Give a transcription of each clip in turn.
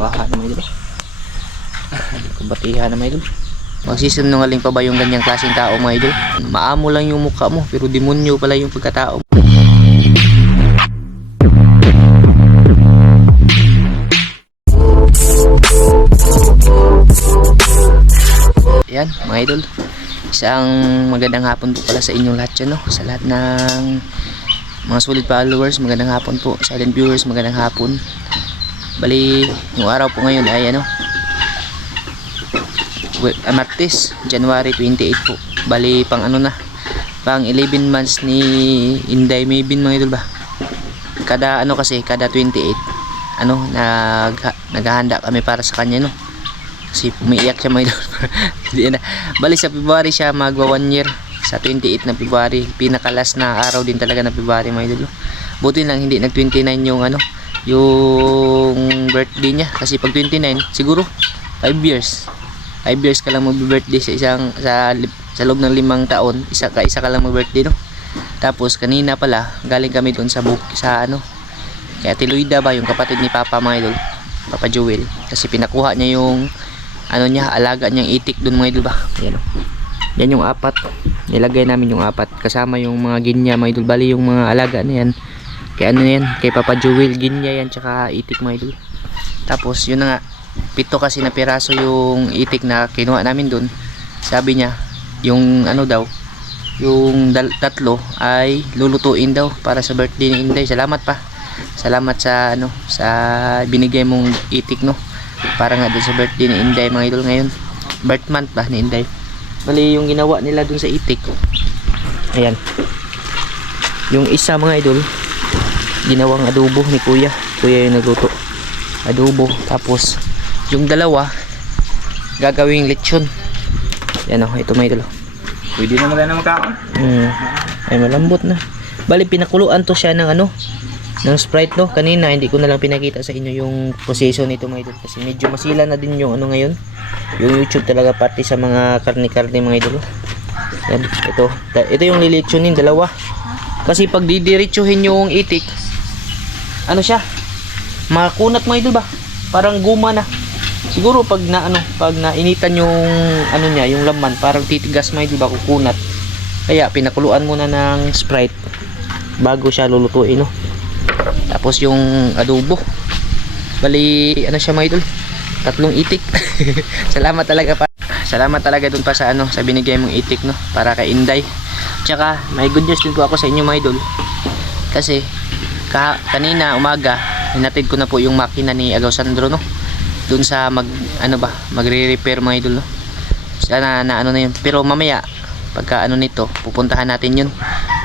Waha na mga idol. Kabatihan na mga idol. Magsisinungaling pa ba yung ganyang klaseng tao mga idol? Maamo lang yung mukha mo pero demonyo pala yung pagkatao. Yan mga idol, isang magandang hapon po pala sa inyong lahat dyan, no? Sa lahat ng mga solid followers, magandang hapon po. Silent viewers, magandang hapon. Bali, yung araw po ngayon ay Martes, January 28 po. Bali, pang pang 11 months ni Inday Maybin mga idol ba. Kada kada 28 naghahanda kami para sa kanya, no? Kasi umiiyak siya mga idol. Bali sa February siya magwa 1 year. Sa 28 na February, pinakalas na araw din talaga na February mga idol. Buti lang hindi nag 29 yung yung birthday niya, kasi pag 29 siguro 5 years ka lang mag-birthday sa loob ng 5 taon, isa ka lang mag-birthday, no? Tapos kanina pala galing kami doon sa kaya Tiluida ba, yung kapatid ni Papa mga idol, Papa Joel, kasi pinakuha niya yung alaga niyang itik doon mga idol ba. Ayan, yan yung 4, nilagay namin yung 4 kasama yung mga ginya mga idol. Bali yung mga alaga na yan kay Papa Joel, ginya yan tsaka itik mga idol. Tapos yun na nga, 7 kasi na piraso yung itik na kinuha namin doon. Sabi niya yung yung 3 ay lulutuin daw para sa birthday ni Inday. Salamat sa sa binigay mong itik, no, para nga doon sa birthday ni Inday mga idol. Ngayon birth month ba ni Inday. Bali yung ginawa nila doon sa itik, ayan, yung isa mga idol ginawang adobo ni kuya yung nagluto adobo. Tapos yung 2 gagawing lechon. Yan ito mga idol. Pwede na magana magkaon. Ay malambot na. Bali pinakuluan to siya ng ng Sprite, no. Kanina hindi ko na lang pinakita sa inyo yung proseso nito mga idol, kasi medyo masila na din yung ngayon yung YouTube talaga, pati sa mga karne mga idol. Yan, ito yung lilitsunin 2, kasi pag didiretsuhin yung itik siya makunat mga idol ba, parang guma na siguro pag nainitan yung niya, yung laman parang titigas mga idol ba, kukunat. Kaya pinakuluan muna ng Sprite bago siya lulutuin, no. Tapos yung adobo, bali siya mga idol, 3 itik. Salamat talaga dun pa sa sa binigay mong itik, no, para kay Inday. Tsaka may good news din po ako sa inyo mga idol, kasi kanina umaga hinatid ko na po yung makina ni Agaw Sandro, no, dun sa magre-repair mga idol, no. Sana na yun, pero mamaya pagka nito pupuntahan natin yun.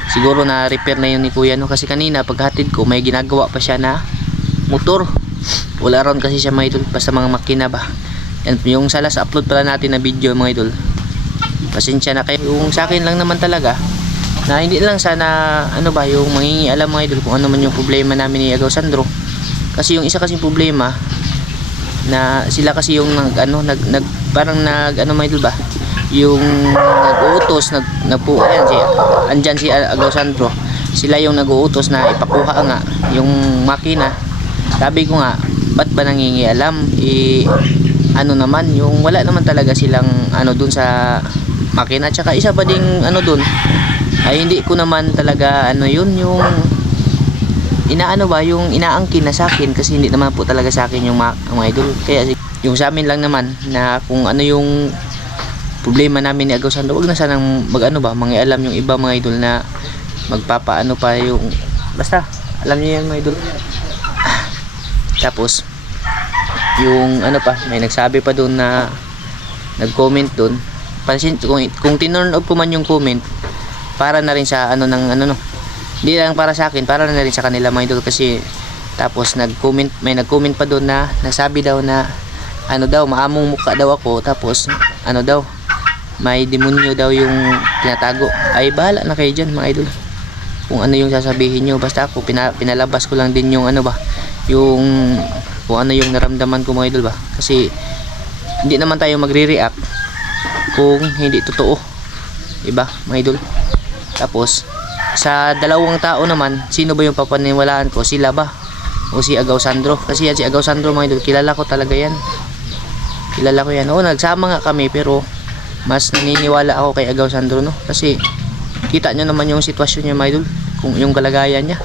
Siguro na repair na yun ni kuya, no, kasi kanina paghatid ko may ginagawa pa siya na motor. Wala ron kasi siya mga idol, basta mga makina ba. Yan, yung sa last upload pala natin na video mga idol, pasensya na kayo. Yung sa akin lang naman talaga na hindi lang sana yung mangingialam mga idol kung ano man yung problema namin ni Agaw Sandro. Kasi yung isa kasing problema na sila kasi yung parang mga idol ba, yung nag-uutos andyan si Agaw Sandro, sila yung nag-uutos na ipakuha nga yung makina. Sabi ko nga, ba't ba nangingialam? Naman yung wala naman talaga silang dun sa makina. Tsaka isa pa ding dun ay hindi ko naman talaga yung yung inaangkin na sa akin, kasi hindi naman po talaga sa akin yung mga idol. Kaya yung sa amin lang naman na kung yung problema namin ni Agaw Sandro, wag na sanang mangialam yung iba mga idol na magpapaano pa yung basta alam niyo yan mga idol. Tapos yung may nagsabi pa doon na nag-comment doon, pansin kung tinurn off ko man yung comment, para na rin sa hindi lang para sa akin, para na rin sa kanila mga idol. Kasi tapos may nag-comment pa doon na nasabi daw na maamong mukha daw ako, tapos may demonyo daw yung tinatago. Ay bahala na kayo dyan mga idol kung yung sasabihin nyo. Basta ako pinalabas ko lang din yung yung kung yung naramdaman ko mga idol ba, kasi hindi naman tayo magre-react kung hindi totoo, diba mga idol. Tapos sa 2 tao naman, sino ba yung papaniwalaan ko? Sila ba? o si Agaw Sandro. Kasi yan si Agaw Sandro mga idol, kilala ko talaga yan. Kilala ko yan. Oo, nagsama nga kami pero mas naniniwala ako kay Agaw Sandro, no? Kasi kita nyo naman yung sitwasyon niya mga idol, kung yung kalagayan niya.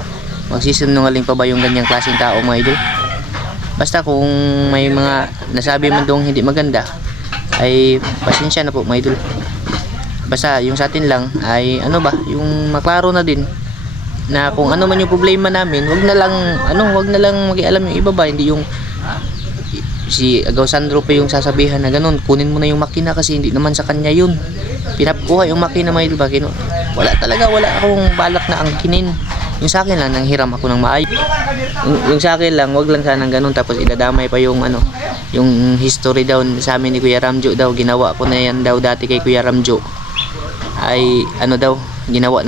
Magsisinungaling pa ba yung ganyang klaseng tao mga idol? Basta kung may mga nasabi man dong hindi maganda, ay pasensya na po mga idol. Basta yung sa atin lang ay ano ba, yung maklaro na din na kung ano man yung problema namin, wag na lang mag-ialam yung iba ba, hindi yung si Agaw Sandro pa yung sasabihan na ganun, kunin mo na yung makina kasi hindi naman sa kanya yun. Pinakuha yung makina mga idol ba, wala akong balak na angkinin. Yung sa akin lang, nanghiram ako ng maayos. Yung sa akin lang, wag lang sanang ganun, tapos idadamay pa yung ano, yung history daw sa amin ni Kuya Ramjo daw, ginawa ko na yan daw dati kay Kuya Ramjo. Ay ano daw, ginawa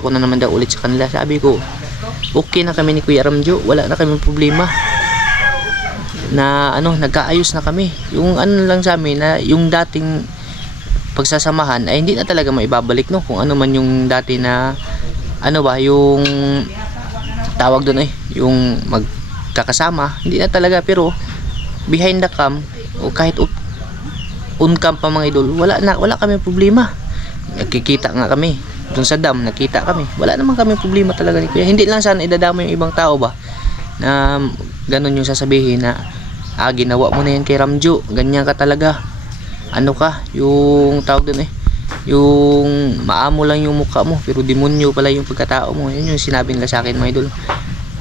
ko na naman daw ulit sa kanila. Sabi ko, okay na kami ni Kuya Ramjo, wala na kami problema. Na ano, nagkaayos na kami. Yung ano lang sa amin na yung dating pagsasamahan ay hindi na talaga maibabalik, no? Kung ano man yung dati na ano ba, yung tawag doon yung magkakasama, hindi na talaga, pero behind the cam o kahit on cam pa mga idol, wala kami problema. Nagkikita nga kami doon sa dam, nakita kami, wala naman kami problema talaga ni Kuya. Hindi lang sana idadama yung ibang tao ba na ganun yung sasabihin na ginawa mo na yan kay Ramjo, ganyan ka talaga, ano ka, yung tawag doon yung maamo lang yung mukha mo pero demonyo pala yung pagkatao mo. Yun yung sinabi nila sa akin mga idol.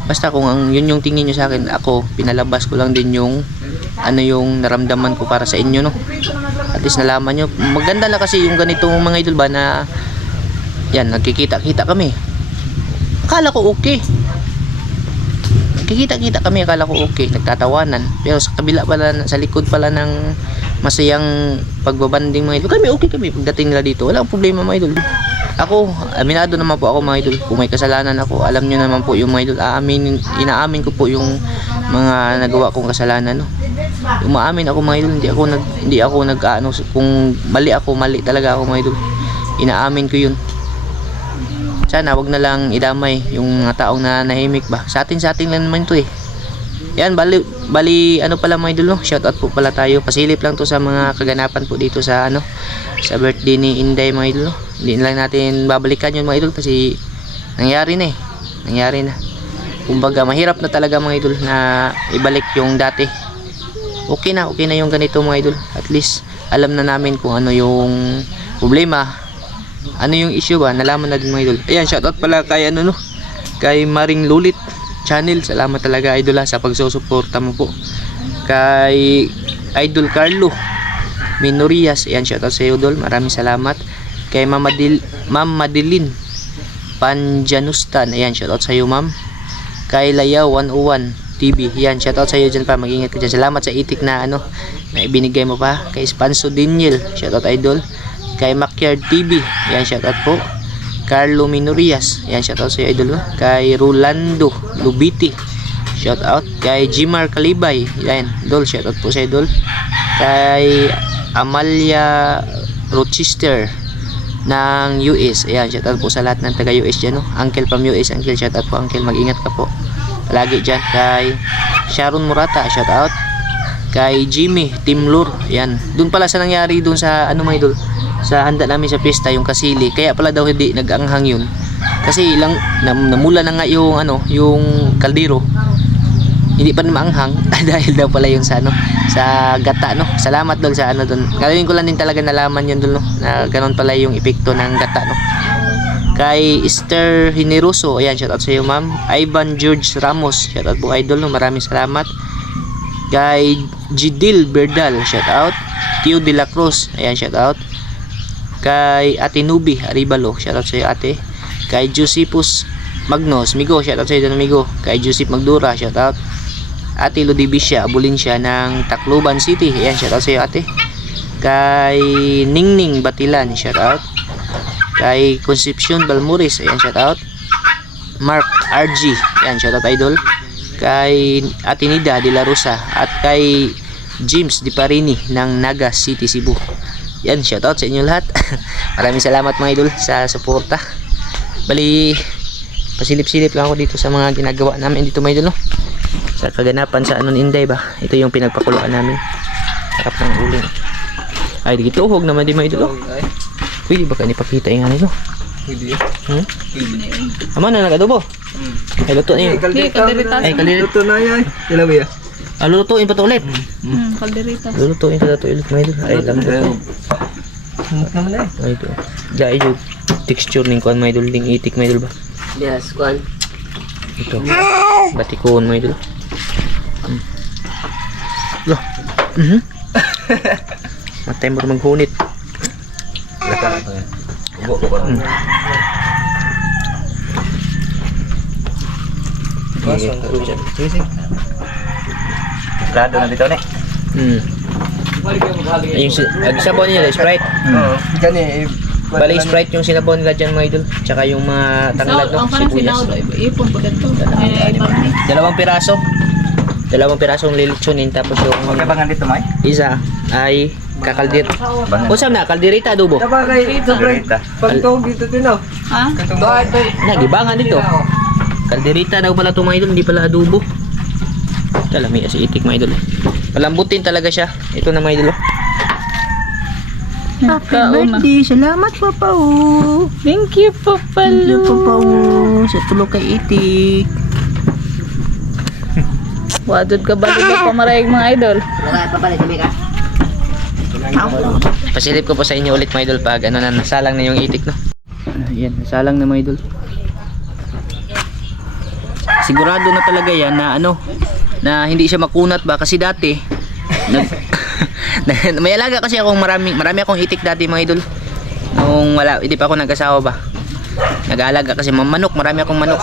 Basta kung yun yung tingin nyo sa akin, ako pinalabas ko lang din yung ano yung naramdaman ko para sa inyo, no? At least nalaman nyo, maganda na kasi yung ganitong mga idol ba na yan, nagkikita-kita kami, akala ko okay, nagkikita-kita kami, akala ko okay, nagtatawanan, pero sa kabila pala, sa likod pala ng masayang pagbabanding mga idol, kami okay kami pagdating nila dito, walang problema mga idol. Ako, aminado naman po ako mga idol, kung may kasalanan ako, alam nyo naman po yung mga idol, inaamin ko po yung mga nagawa kong kasalanan, no? Umaamin ako mga idol, hindi ako nag-ano, kung mali ako, mali talaga ako mga idol, inaamin ko yun. Sana wag na lang idamay yung mga taong na nahimik ba, sa atin lang naman ito yan. Bali ano pala mga idol, no? Shoutout po pala tayo, pasilip lang to sa mga kaganapan po dito sa ano, sa birthday ni Inday mga idol, no? Hindi lang natin babalikan yun mga idol kasi nangyari na. Kumbaga mahirap na talaga mga idol na ibalik yung dati. Okay na yung ganito mga idol, at least alam na namin kung ano yung problema, ano yung issue ba, nalaman na din mga idol. Ayan, shoutout pala kay ano, no, kay Maring Lulit channel, salamat talaga idol sa pagsusuporta mo po. Kay Idol Carlo Minorias, ayan, shoutout sa iyo idol, maraming salamat. Kay Ma'am Madeline Panjanustan, ayan, shoutout sa iyo ma'am. Kay Layaw 101 TV, ayan, shoutout sa iyo dyan pa, mag-ingat ka dyan. Salamat sa itik na ano na ibinigay mo pa. Kay Spanso Daniel, shoutout idol. Kay Makyard TV, ayan, shoutout po. Carlo Minorias, ayan, shoutout sa iyo idol. Kay Rolando Lubiti, shoutout. Kay Jimar Kalibay, ayan idol, shoutout po sa idol. Kay Amalia Rochester ng US, ayan, shoutout po sa lahat ng taga US dyan, no? Uncle from US, uncle, shoutout po uncle, mag-ingat ka po palagi dyan. Kay Sharon Murata, shoutout. Kay Jimmy Timlur, ayan, dun pala sa nangyari dun sa ano mga idol, sa handa namin sa pista, yung kasili, kaya pala daw hindi nag-anghang yun kasi lang namula na nga yung ano, yung kaldero, hindi pa rin maanghang dahil daw pala yun sa ano, sa gata, no? Salamat doon sa ano doon, ngayon ko lang din talaga nalaman yun doon, no, na ganun pala yung epekto ng gata, no? Kay Esther Hineroso, ayan, shoutout sa iyo ma'am. Ivan George Ramos, shoutout po idol, no? Maraming salamat. Kay Jidil Berdal, shoutout. Tio de la Cruz, ayan, shoutout. Kay Ate Nubi Aribalo, shoutout sa iyo ate. Kay Josephus Magnos Migo, shoutout sa iyo amigo. Kay Joseph Magdura, shoutout. Ate Ludibisha Abulinsya ng Tacloban City, ayan, shoutout sa iyo ate. Kay Ningning Batilan, shoutout. Kay Concepcion Balmores, ayan, shoutout. Mark RG, ayan, shoutout idol. Kay Ate Nida de la Rosa at kay James Di Parini ng Naga City, Cebu. Yan, shoutout sa inyo lahat. Maraming salamat mga idol sa suporta. Bali, pasilip-silip lang ako dito sa mga ginagawa namin dito mga idol, no? Sa kaganapan sa Anon Inday ba? Ito yung pinagpakuluan namin. Sarap ng uling. Ay, di tuhog naman di mga idol. Ay, Pwede ba kayo ipakita yung ano ito? pwede. Hmm? Pwede na yun. Ama na nag-adobo. Ay, luto na yun. Kalderita. Ay, kalderita. Luto na yan. Ilan ba yan? Lutuin pa to ulit. Kalderita. Lutuin pa to ulit mga idol. Ay, lambot na. Humot naman na eh. Ay, ito. Gaya yung texture ng kuan mga idol. Ding itik mga idol ba? Yes, kuan. Ito. Batikon mga idol. Loh. Matay mo maghunit. Laka na ito yan. Ubo ko ba? Sige. Prado na dito na Ay, yung sabaw nila, Sprite. Oo. Gani, Bali, Sprite yung sinabaw nila dyan mga idol. Tsaka yung mga tanglad, no? Ang parang Sibuyas. sinaw, ipon po dito. Ay, marami. Dalawang pirasong lilitsunin. Tapos yung Magabangan dito, May? isa ay kakaldir. Bangan. Usam na, kaldirita adobo. Kalderita. Pagtog dito din oh. Ha? Nagibangan dito. Kalderita daw pala ito mga idol, hindi pala adobo. Talami si itik mga idol. Palambutin talaga siya. Ito na mga idol. Kauna. Salamat Papa. Thank you, Papa Lu. Sa tulog kay itik. Wadod ka ba dito pamarayag mga idol? Wala pa pala kami ka. Pasilip ko po sa inyo ulit mga idol pag ano na nasalang na yung itik no. Ayan, nasalang na mga idol. Sigurado na talaga yan na ano na hindi siya makunat ba kasi dati may alaga kasi akong marami akong itik dati mga idol. Nung wala, hindi pa ako nag-asawa ba. Nag-aalaga kasi manok, marami akong manok.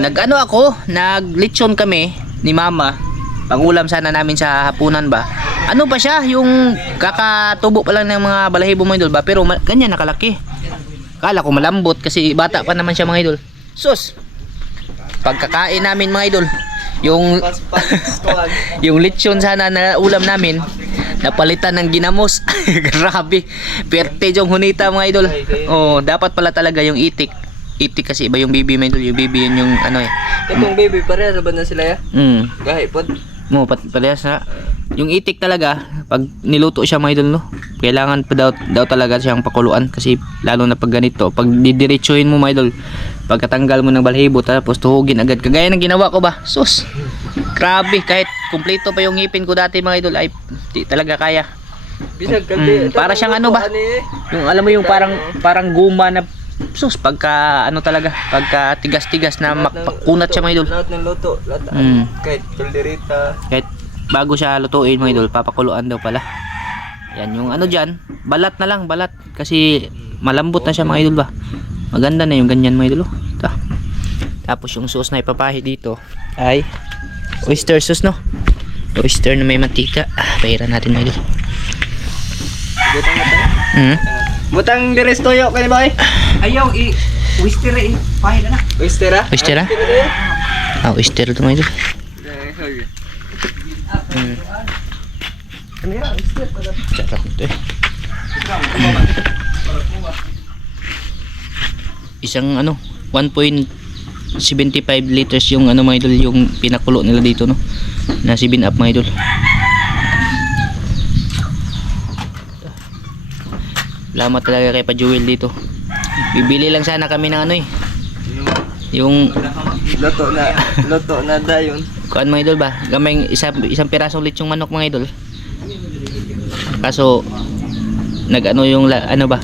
Nag-ano ako, naglitsyon kami ni mama. Pangulam sana namin sa hapunan ba. Ano ba siya, yung kakatubo pa lang ng mga balahibo mga idol ba, pero ganyan nakalaki. Kala ko malambot kasi bata pa naman siya mga idol. Sus. Pagkakain namin mga idol, yung yung lechon sana na ulam namin napalitan ng ginamos. Grabe, perte yung hunita mga idol. Dapat pala talaga yung itik kasi iba yung bibi mga idol. Yung bibi yun yung ano eh. Itong baby pareha ba na sila ya? Gahi pod. Parehas na. Yung itik talaga pag niluto siya mga idol no, kailangan pa daw talaga siyang pakuluan kasi lalo na pag ganito, pag didiretsuhin mo mga idol, pagkatanggal mo ng balahibo tapos tuhugin agad kagaya ng ginawa ko ba. Sus, grabe, kahit kumpleto pa yung ngipin ko dati mga idol ay di talaga kaya. Bisag kalde. Para siyang ano ba, yung alam mo yung parang guma na sus, pagka ano talaga, pagka tigas-tigas na makunat siya mga idol. Lahat ng luto, lahat. Kahit kalderita. Kahit bago siya lutuin mga idol, papakuluan daw pala. Yan yung ano dyan, balat na lang, balat kasi malambot na siya mga idol ba. Maganda na yung ganyan mga idol. Tapos yung sauce na ipapahi dito ay oyster sauce no. Oyster na may mantika. Pahiran natin mga idol. Butang deres toyo kani boy. Ayaw oyster pahi na. Oyster ah? Oyster ah? Oyster ito mga idol. Sarap ito eh. Isang ano 1.75 liters yung ano mga idol, yung pinakulo nila dito no, na 7 up mga idol. Salamat talaga kay Pa Jewel dito. Bibili lang sana kami ng ano eh, yung Luto na dayon. kuan mga idol ba, gamay isang pirasong lechong manok mga idol. Kaso nag-ano yung ano ba,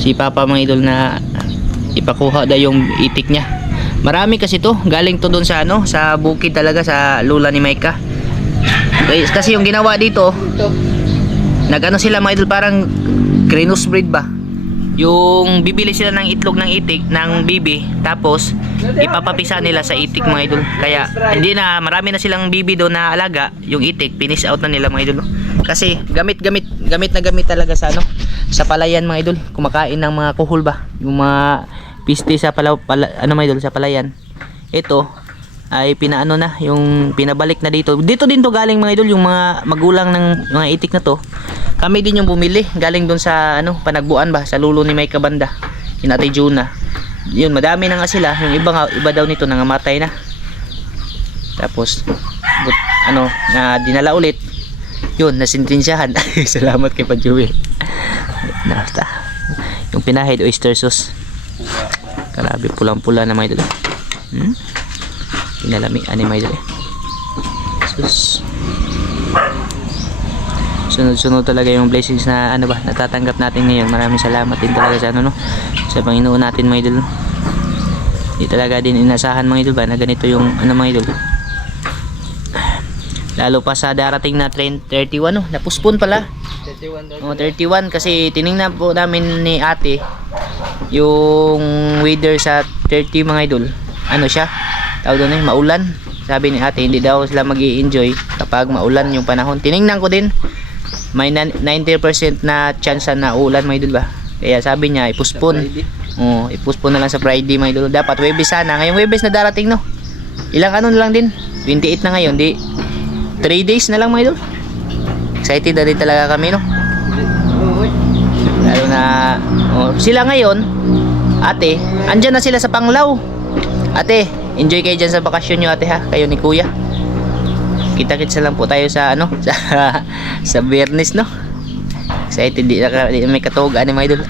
si Papa mga idol na ipakuha daw yung itik niya. Marami kasi to, galing to doon sa ano, sa bukid talaga sa lula ni Maika. Kasi yung ginawa dito, nag-ano sila mga idol, parang crossbreed ba. Yung bibili sila ng itlog ng itik ng bibi, tapos ipapapisa nila sa itik mga idol. Kaya hindi na, marami na silang bibi doon na alaga, yung itik finish out na nila mga idol. Kasi gamit talaga sa ano, sa palayan mga idol. Kumakain ng mga kuhol ba, yung mga piste sa ano mga idol, sa palayan. Ito ay pinaano na, yung pinabalik na dito. Dito din to galing mga idol, yung mga magulang ng mga itik na to. Kami din yung bumili, galing doon sa ano, Panagbuan ba, sa lulo ni Maika Banda, Ate Juna. Yun, madami na nga sila. Yung iba daw nito nangamatay na. Tapos na dinala ulit. Yun, nasintensyahan. Salamat kay Pajuel. Nasta. Yung pinahid oyster sauce. Grabe, pulang-pula na may idol. Pinalami ani may idol. Sus. Sunod-sunod talaga yung blessings na natatanggap natin ngayon. Maraming salamat din talaga sa sa Panginoon natin mga idol. Hindi talaga din inasahan mga idol na ganito yung mga idol. Lalo pa sa darating na 31 napuspon pala. 31 kasi tiningnan po namin ni ate yung weather sa 30 mga idol. Siya? Tawag doon maulan. Sabi ni ate hindi daw sila mag-i-enjoy kapag maulan yung panahon. Tiningnan ko din may 90% na chance na ulan mga idol ba. Kaya sabi niya ipuspon. Ipuspon na lang sa Friday mga idol. Dapat Webes sana. Ngayong Webes na darating Ilang na lang din. 28 na ngayon. 3 days na lang mga idol. Excited na rin talaga kami lalo na sila ngayon ate, andyan na sila sa Panglao. Ate, enjoy kayo dyan sa bakasyon nyo ate ha. Kayo ni kuya. Kita-kits lang po tayo sa sa Biyernes Excited di may katugaan ni mga idol.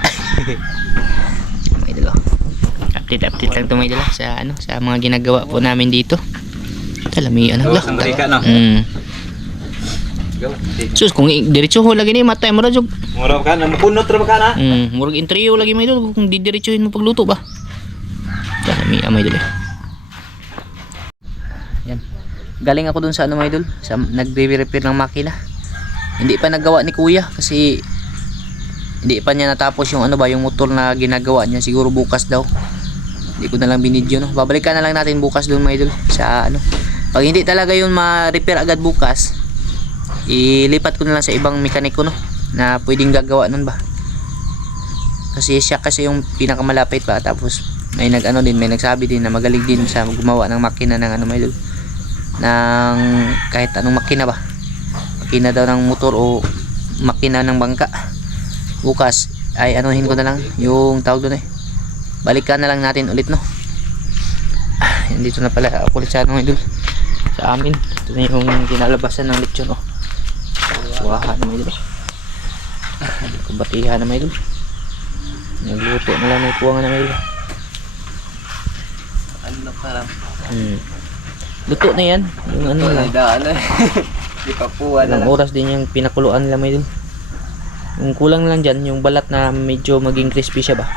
Mga idol update lang to mga idol sa sa mga ginagawa po namin dito. Talamian lang. Amerika Sus kung diretso ho lagi ni matay mo ra jud. Mura ka na mapunot ra ka na. Murag intriyo lagi may idol kung didiretsuhin mo pagluto ba. Talamian mga idol. Yan. Galing ako dun sa mga idol, sa nagre-repair ng makina. Hindi pa nagawa ni kuya kasi hindi pa niya natapos yung yung motor na ginagawa niya. Siguro bukas daw. Hindi ko na lang binidyo Babalikan na lang natin bukas doon mga idol sa Pag hindi talaga yun ma-repair agad bukas, ilipat ko na lang sa ibang mekaniko na pwedeng gagawa nun ba. Kasi siya yung pinakamalapit pa. Tapos may may nagsabi din na magaling din sa gumawa ng makina ng mga idol. Ng kahit anong makina ba. Makina daw ng motor o makina ng bangka. Bukas ay anuhin ko na lang yung tawag doon balikan na lang natin ulit dito na pala ako ulit sa idol sa amin. Ito na yung kinalabasan ng lechon suwahan na idol. Kumbatihan na idol. Nagluto na lang may puwangan na idol. Luto na yan yung lang Di pa puwa na ng oras din yung pinakuluan nila idol. Yung kulang lang dyan yung balat na medyo maging crispy siya ba.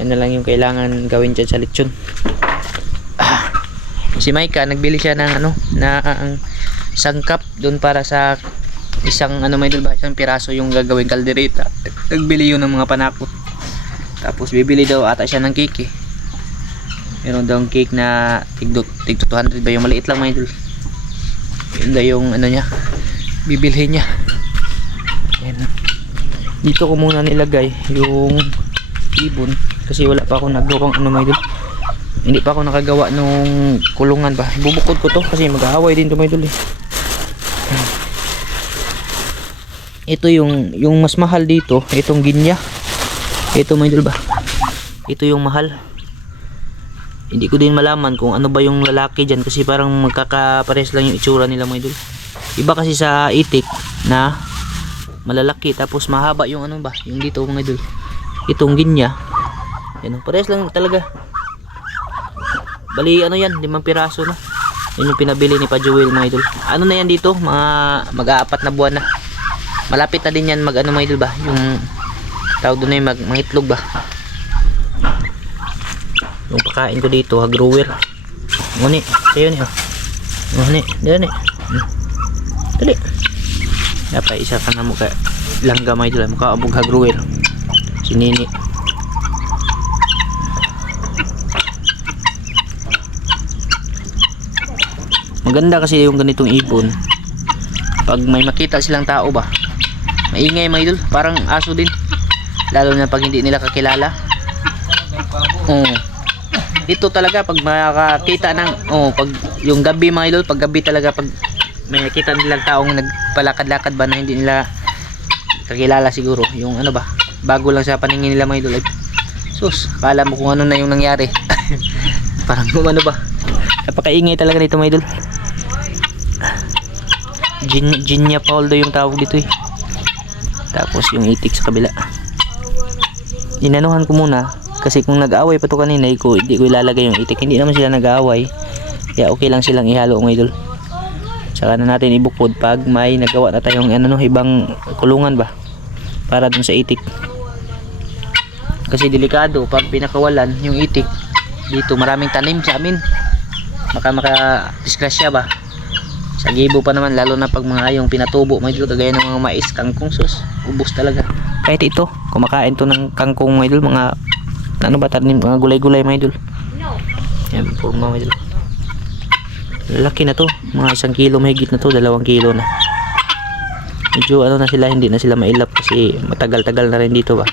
Yan na lang yung kailangan gawin dyan sa lechon. Si Maika nagbili siya ng ang sangkap doon para sa isang may idol ba, isang piraso yung gagawing kaldereta. Nagbili yun ng mga panakot. Tapos bibili daw ata siya ng cake meron daw cake na tig 200 ba, yung maliit lang mga idol. Yun daw yung niya bibilhin niya. Yan. Dito ko muna nilagay yung ibon kasi wala pa akong nagawang mga idol. Hindi pa ako nakagawa nung kulungan ba. Bubukod ko to kasi mag-aaway din to mga idol Ito yung mas mahal dito, itong ginya. Ito mga idol ba. Ito yung mahal. Hindi ko din malaman kung ano ba yung lalaki dyan kasi parang magkakapares lang yung itsura nila mga idol. Iba kasi sa itik na malalaki tapos mahaba yung yung dito mga idol. Itong ginya. Yan, pares lang talaga. Bali yan, 5 piraso Yun yung pinabili ni Pajuel mga idol. Na yan dito, mag-aapat na buwan na. Malapit na din yan mga idol ba. Yung tawag doon na mangitlog ba. Yung pakain ko dito, grower. Nguni, sayo ni Nguni, dali. Dali. Dapat isa ka na mukha langga mga idol, mukha abog grower. Si Nini. Maganda kasi yung ganitong ibon. Pag may makita silang tao ba, maingay mga idol, parang aso din. Lalo na pag hindi nila kakilala. Ito talaga pag makakita ng pag yung gabi mga idol, pag gabi talaga pag may nakita nilang taong nagpalakad-lakad ba na hindi nila kakilala siguro, yung ba, bago lang sa paningin nila mga idol. Sus, kala mo kung ano na yung nangyari. Parang ba, Napakaingay talaga nito mga idol. Ginya Pauldo yung tawag dito eh. Tapos yung itik sa kabila. Inanuhan ko muna kasi kung nag-aaway pa to kanina hindi ko ilalagay yung itik. Hindi naman sila nag-aaway. Kaya okay lang silang ihalo mga idol. Saka na natin ibukod pag may nagawa na tayong ibang kulungan ba para dun sa itik. Kasi delikado pag pinakawalan yung itik. Dito maraming tanim sa amin. Baka disgrasya ba. Sa gibo pa naman lalo na pag mga yung pinatubo mga idol kagaya ng mga mais, kangkong, sus ubos talaga. Kahit ito kumakain to ng kangkong mga idol, mga ano ba tanim, mga gulay-gulay mga idol. Yan forma mga idol. Laki na to, mga 1 kilo mahigit na to, 2 kilo na. Medyo na sila, hindi na sila mailap kasi matagal-tagal na rin dito ba.